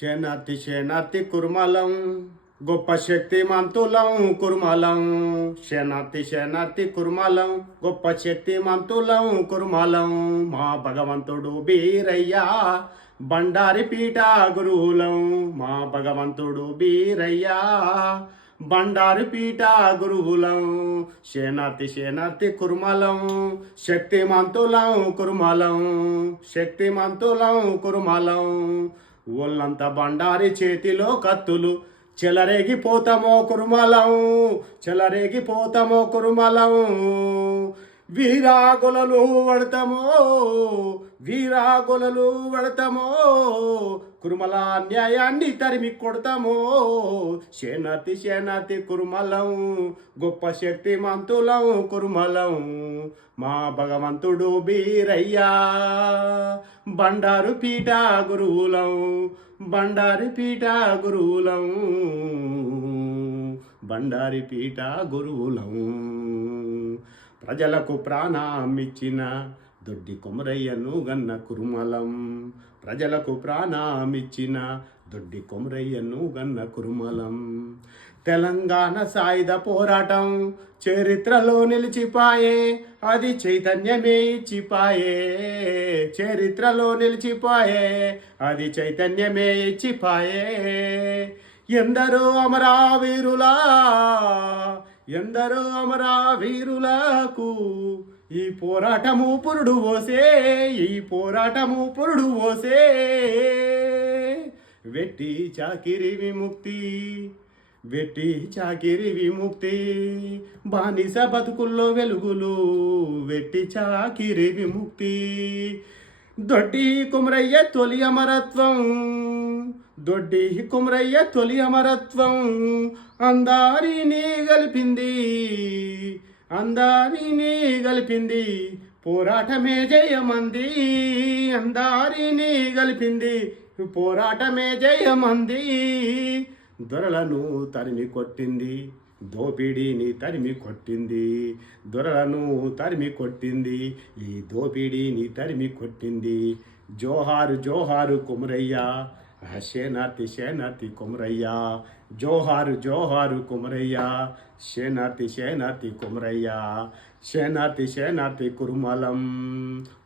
శనాతి శనాతి కుర్మలం గొప్ప శక్తిమంతులం కుర్మలం. శనాతి శనాతి కుర్మలం గొప్ప శక్తిమంతులం కుర్మలం. మా భగవంతుడు బీరయ్యా బండారి పీఠ గురువులం. మా భగవంతుడు బీరయ్యా బండారి పీఠ గురువులం. శనాతి శనాతి కుర్మలం శక్తిమంతులం కుర్మలం. శక్తిమంతులం కుర్మలం. ఒళ్ళంతా బండారి చేతిలో కత్తులు చెలరేగిపోతామో కురుమలం. చెలరేగిపోతామో కురుమలం. వీరాగొలలు వడతామో వీరాగొలలు వడతామో కురుమల న్యాయాన్ని తరిమి కొడతామో. శనాతి శనాతి కురుమలం గొప్ప శక్తిమంతులం కురుమలం. మా భగవంతుడు బీరయ్యా బండారు పీఠ గురువులం. బండారి పీఠ గురువులం. బండారి పీఠ గురువులం. ప్రజలకు ప్రాణమిచ్చిన దొడ్డి కొమరయ్యను గన్న కురుమలం. ప్రజలకు ప్రాణమిచ్చిన దొడ్డి కొమరయ్యను గన్న కురుమలం. తెలంగాణ సాయుధ పోరాటం చరిత్రలో నిలిచిపాయే, అది చైతన్యమే ఇచ్చిపాయే. చరిత్రలో నిలిచిపాయే, అది చైతన్యమే ఇచ్చిపాయే. ఎందరో అమరావీరులా ఎందరో అమరావీరులకు ఈ పోరాటము పురుడు పోసే. ఈ పోరాటము పురుడు పోసే. వెట్టి చాకిరి విముక్తి వెట్టి చాకిరి విముక్తి. బానిస బతుకుల్లో వెలుగులు వెట్టి చాకిరి విముక్తి. దొడ్డి కుమరయ్య తొలి అమరత్వం. దొడ్డి కుమరయ్య తొలి అమరత్వం. అందారిని గలిపింది అందారిని గలిపింది. పోరాటమే జయమంది. అందారిని గలిపింది. పోరాటమే జయమంది. దొరలను తరిమి కొట్టింది, దోపిడీని తరిమి కొట్టింది. దొరలను తరిమి కొట్టింది, ఈ దోపిడీని తరిమి కొట్టింది. జోహారు జోహారు కుమరయ్యా శనాతి శనాతి కుమరయ్యా. జోహారు జోహారు కుమరయ్యా శనాతి శనాతి కుమరయ్యా. శనాతి శనాతి కురుమలం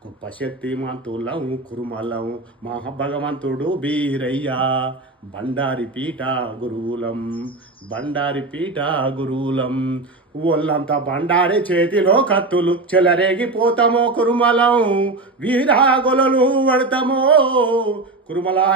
గొప్ప శక్తిమంతులం కురుమలం. మహాభగవంతుడు బీరయ్యా బండారి పీఠ గురువులం. బండారి పీఠ గురువులం. ఒళ్ళంతా బండారి చేతిలో కత్తులు చెలరేగిపోతామో కురుమలం. వీరాగొలలు వడతామో కురుమల